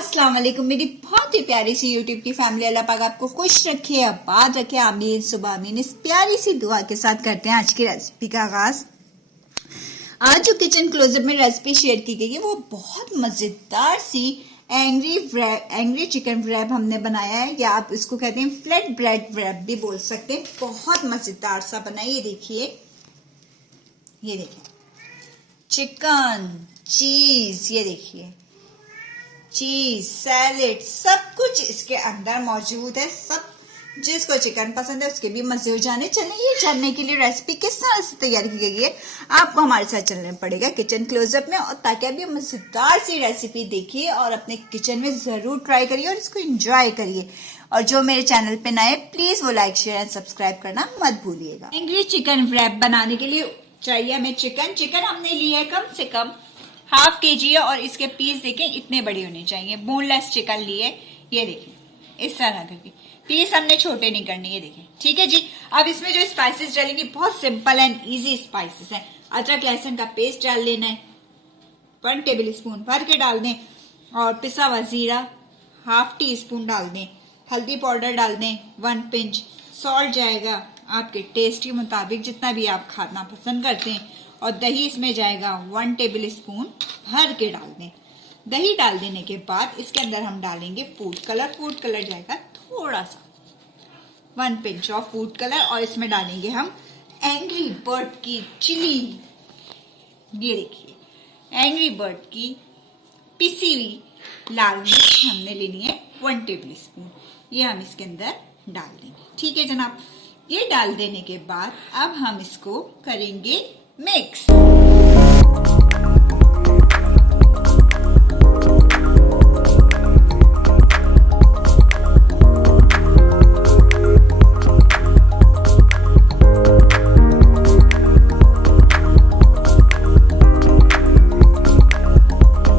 अस्सलाम वालेकुम मेरी बहुत ही प्यारी सी यूट्यूब की फैमिली। अल्लाह पाक आपको खुश रखे, आबाद रखे, आमीन सुबह आमीन। इस प्यारी सी दुआ के साथ करते हैं आज की रेसिपी का आगाज। आज जो किचन क्लोजअप में रेसिपी शेयर की गई है वो बहुत मजेदार सी एंग्री चिकन व्रैप हमने बनाया है, या आप इसको कहते हैं फ्लैट ब्रेड व्रैप भी बोल सकते हैं। बहुत मजेदार सा बना है। ये देखिए चिकन, चीज, ये देखिए चीज, सैलेड, सब कुछ इसके अंदर मौजूद है। सब जिसको चिकन पसंद है उसके भी मजे हो जाने। चलिए ये जानने के लिए रेसिपी किस तरह से तैयार की गई है आपको हमारे साथ चलना पड़ेगा किचन क्लोजअप में, और ताकि आप ये मजेदार सी रेसिपी देखिए और अपने किचन में जरूर ट्राई करिए और इसको एंजॉय करिए। और जो मेरे चैनल पे नए प्लीज वो लाइक शेयर एंड सब्सक्राइब करना मत भूलिएगा। एंग्री चिकन व्रैप बनाने के लिए चाहिए हमें चिकन हमने लिया है कम से कम ½ kg है, और इसके पीस देखें इतने बड़े होने चाहिए। बोनलेस चिकन लिए, ये देखिए इस तरह करके पीस हमने छोटे नहीं करने। ये देखिए ठीक है जी। अब इसमें जो स्पाइसेस डालेंगे बहुत सिंपल एंड इजी स्पाइसेस हैं। अदरक लहसुन का पेस्ट डाल लेना है, 1 टेबल स्पून भर के डाल दें, और पिसा हुआ जीरा ½ टीस्पून डाल दें, हल्दी पाउडर डाल दें 1 पिंच, सॉल्ट जाएगा आपके टेस्ट के मुताबिक जितना भी आप खाना पसंद करते हैं, और दही इसमें जाएगा 1 टेबल स्पून भर के डाल दें। दही डाल देने के बाद इसके अंदर हम डालेंगे फूड कलर जाएगा थोड़ा सा 1 पिंच ऑफ फूड कलर, और इसमें डालेंगे हम एंग्री बर्ड की चिली। ये देखिए एंग्री बर्ड की पिसी हुई लाल मिर्च हमने लेनी है 1 टेबल स्पून, ये हम इसके अंदर डाल देंगे। ठीक है जनाब। ये डाल देने के बाद अब हम इसको करेंगे मिक्स।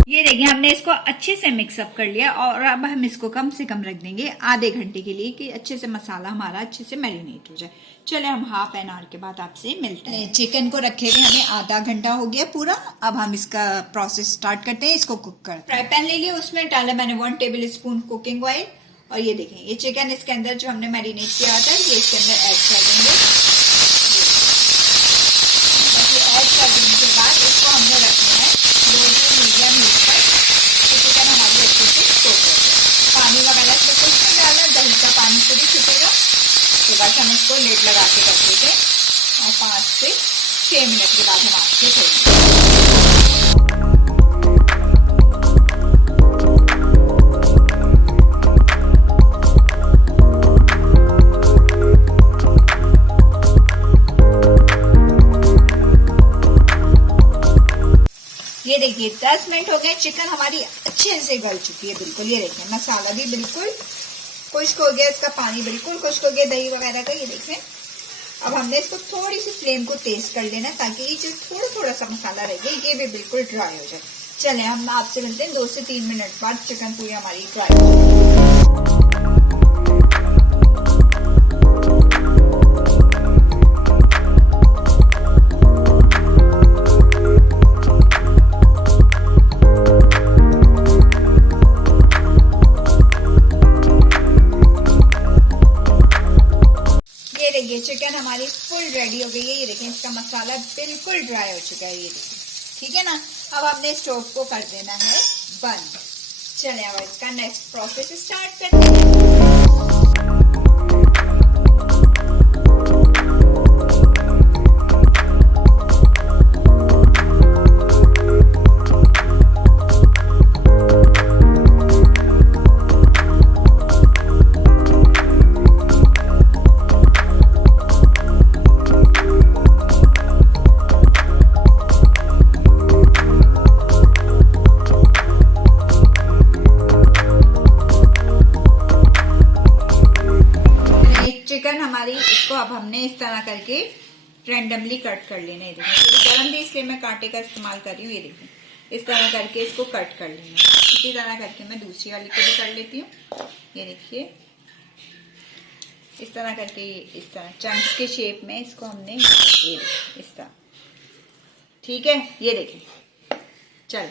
ये देखिए हमने इसको अच्छे से मिक्सअप कर लिया, और अब हम इसको कम से कम रख देंगे आधे घंटे के लिए कि अच्छे से मसाला हमारा अच्छे से मैरिनेट हो जाए। चले हम ½ एन आवर के बाद आपसे मिलते हैं। चिकन को रखे हुए हमें आधा घंटा हो गया पूरा। अब हम इसका प्रोसेस स्टार्ट करते हैं, इसको कुक करते हैं। फ्राई पैन ले लिया, उसमें डाला मैंने 1 टेबल स्पून कुकिंग ऑयल, और ये देखें ये चिकन इसके अंदर जो हमने मैरिनेट किया था ये इसके अंदर ऐड कर देंगे। ऐड कर देने के बाद इसको हमने रखना है लो टू मीडियम हीट पर, तो चिकन हमारी अच्छे से कुक हो जाए। पानी वगैरह से कुछ नहीं डालना, दही का पानी से भी छुटेगा। तो बस हम इसको लेड लगा के रख देते हैं, और 5 से 6 मिनट के बाद हम आपसे खोलेंगे। ये देखिए 10 मिनट हो गए, चिकन हमारी अच्छे से गल चुकी है बिल्कुल। ये देखिए मसाला भी बिल्कुल खुश्क हो गया, इसका पानी बिल्कुल खुश्क हो गया दही वगैरह का। ये देखिए अब हमने इसको थोड़ी सी फ्लेम को तेज कर लेना, ताकि ये जो थोड़ा सा मसाला रह गया ये भी बिल्कुल ड्राई हो जाए। चले हम आपसे मिलते हैं 2 से 3 मिनट बाद चिकन पूरी हमारी ड्राई हो जाए। ये चिकन हमारी फुल रेडी हो गई है। ये देखें इसका मसाला बिल्कुल ड्राई हो चुका है। ये देखें ठीक है ना। अब हमने स्टोव को कर देना है बंद। चलिए अब इसका नेक्स्ट प्रोसेस स्टार्ट करते हैं। चिकन हमारी इसको अब हमने इस तरह करके रैंडमली कट कर लेना है। देखिए गरम थी इसलिए मैं कांटे का इस्तेमाल कर रही हूँ। ये देखिए इस तरह करके इसको कट कर लेना। इसी तरह करके मैं दूसरी वाली को भी कर लेती हूँ। ये देखिए इस तरह करके इस तरह चंक्स के शेप में इसको हमने इस तरह, ठीक है। ये देखिए चल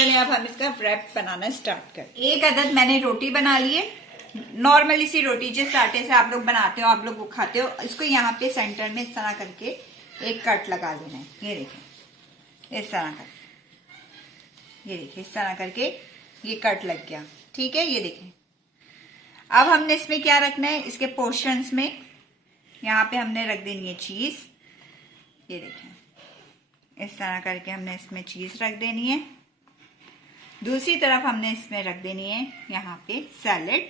चलिए अब हम इसका रैप बनाना स्टार्ट करें। एक अदद मैंने रोटी बना ली है, नॉर्मली सी रोटी जिस आटे से आप लोग बनाते हो, आप लोग वो खाते हो। इसको यहाँ पे सेंटर में इस तरह करके एक कट लगा लेना है। ये देखिए इस तरह करके, ये देखिए इस तरह करके ये कट लग गया। ठीक है, ये देखिए। अब हमने इसमें क्या रखना है, इसके पोर्शंस में यहाँ पे हमने रख देनी है चीज। ये देखिए इस तरह करके हमने इसमें चीज रख देनी है। दूसरी तरफ हमने इसमें रख देनी है यहाँ पे सैलेड।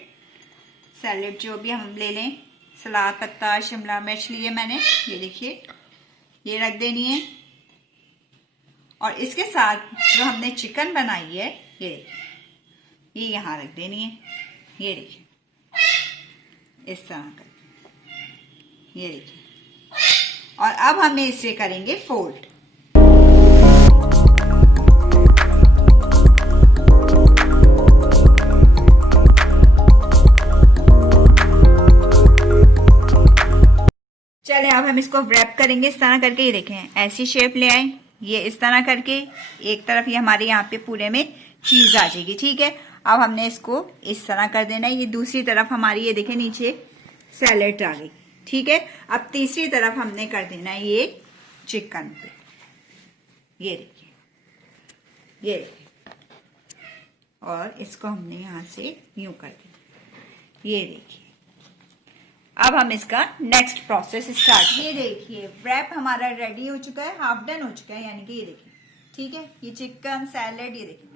सैलेड जो भी हम ले लें, सलाद पत्ता, शिमला मिर्च लिए मैंने, ये देखिए ये रख देनी है। और इसके साथ जो हमने चिकन बनाई है, ये देखिए ये यहाँ रख देनी है। ये देखिए इस तरह करके, ये देखिए। और अब हमें इसे करेंगे फोल्ड। चले अब हम इसको रैप करेंगे इस तरह करके। ये देखें ऐसी शेप ले आए, ये इस तरह करके एक तरफ ये हमारे यहाँ पे पूरे में चीज आ जाएगी। ठीक है, अब हमने इसको इस तरह कर देना है। ये दूसरी तरफ हमारी ये देखें नीचे सैलेड आ गई। ठीक है, अब तीसरी तरफ हमने कर देना है ये चिकन पे। ये देखिए, ये देखिए। और इसको हमने यहाँ से यूं कर दिया। ये देखिए, अब हम इसका नेक्स्ट प्रोसेस स्टार्ट। ये देखिए रैप हमारा रेडी हो चुका है, हाफ डन हो चुका है, यानी कि ये देखिए। ठीक है, ये चिकन सैलेड, ये देखिए।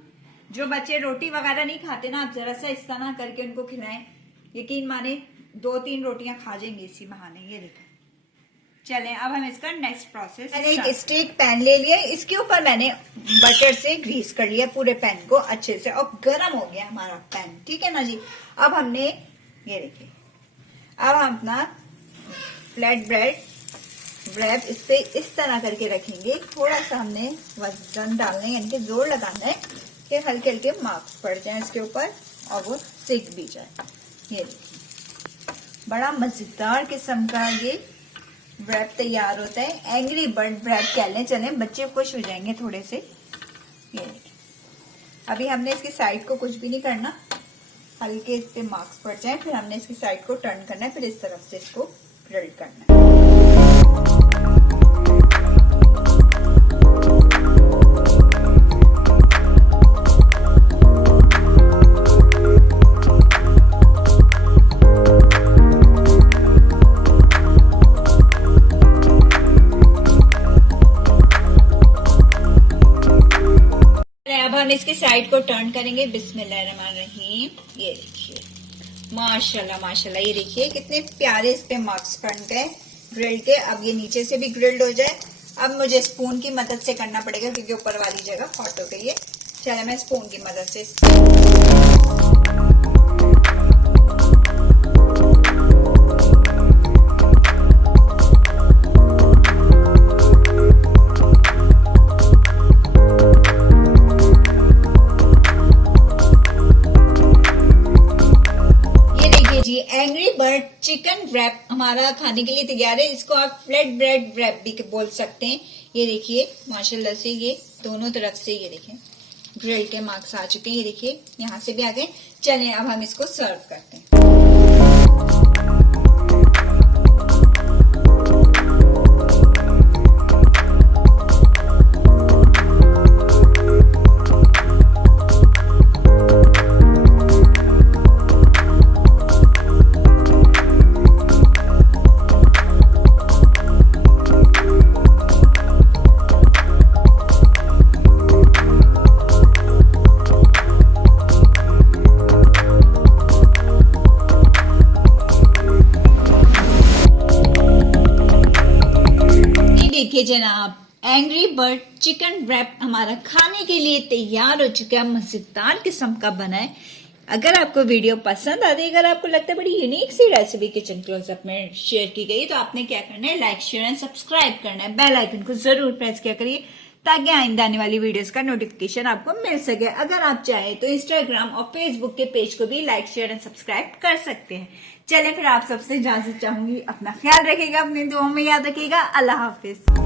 जो बच्चे रोटी वगैरह नहीं खाते ना, आप जरा सा इस तरह करके उनको खिलाएं, यकीन माने 2-3 रोटियां खा जाएंगे इसी बहाने। ये देखिए। चलें अब हम इसका नेक्स्ट प्रोसेस। मैंने एक स्टिक पैन ले लिया, इसके ऊपर मैंने बटर से ग्रीस कर लिया पूरे पैन को अच्छे से, और गर्म हो गया हमारा पैन। ठीक है ना जी। अब हमने ये देखिए, अब हम अपना फ्लैट ब्रेड रैप इस पे इस तरह करके रखेंगे। थोड़ा सा हमने वजन डालना है, यानी कि जोर लगाना है कि हल्के हल्के मार्क्स पड़ जाएं इसके ऊपर और वो सिक भी जाए। ये देखिए बड़ा मजेदार किस्म का ये रैप तैयार होता है। एंग्री बर्ड रैप कह लें, चलें, बच्चे खुश हो जाएंगे थोड़े से। ये देखिए, अभी हमने इसकी साइड को कुछ भी नहीं करना, हल्के इस पे मार्क्स पड़ जाए, फिर हमने इसकी साइड को टर्न करना है, फिर इस तरफ से इसको ग्रिल करना है। अब हम इसकी साइड को टर्न करेंगे। बिस्मिल्लाहिर्रहमानिर्रहीम। ये देखिए माशाल्लाह माशाल्लाह, ये देखिए कितने प्यारे इस पे मार्क्स बन गए ग्रिल के। अब ये नीचे से भी ग्रिल्ड हो जाए। अब मुझे स्पून की मदद से करना पड़ेगा क्योंकि ऊपर वाली जगह हॉट हो गई है। चलो मैं स्पून की मदद से एंग्री बर्ड चिकन रैप हमारा खाने के लिए तैयार है। इसको आप फ्लैट ब्रेड रैप भी बोल सकते हैं। ये देखिए माशाल्लाह से ये दोनों तरफ से ये देखिए ग्रिल के मार्क्स आ चुके हैं। ये देखिए यहाँ से भी आ गए। चलें अब हम इसको सर्व करते हैं। देखिए जनाब, एंग्री बर्ड चिकन रैप हमारा खाने के लिए तैयार हो चुका है। मजेदार किस्म का बना है। अगर आपको वीडियो पसंद आती है, अगर आपको लगता है बड़ी यूनिक सी रेसिपी किचन क्लोजअप में शेयर की गई, तो आपने क्या करना है, लाइक शेयर एंड सब्सक्राइब करना है। बेल आइकन को जरूर प्रेस किया करिए ताकि आइंदा आने वाली वीडियोस का नोटिफिकेशन आपको मिल सके। अगर आप चाहें तो इंस्टाग्राम और फेसबुक के पेज को भी लाइक शेयर एंड सब्सक्राइब कर सकते हैं। चलें फिर आप सबसे इजाजत चाहूंगी। अपना ख्याल रखिएगा, अपनी दुआओं में याद रखिएगा। अल्लाह हाफिज।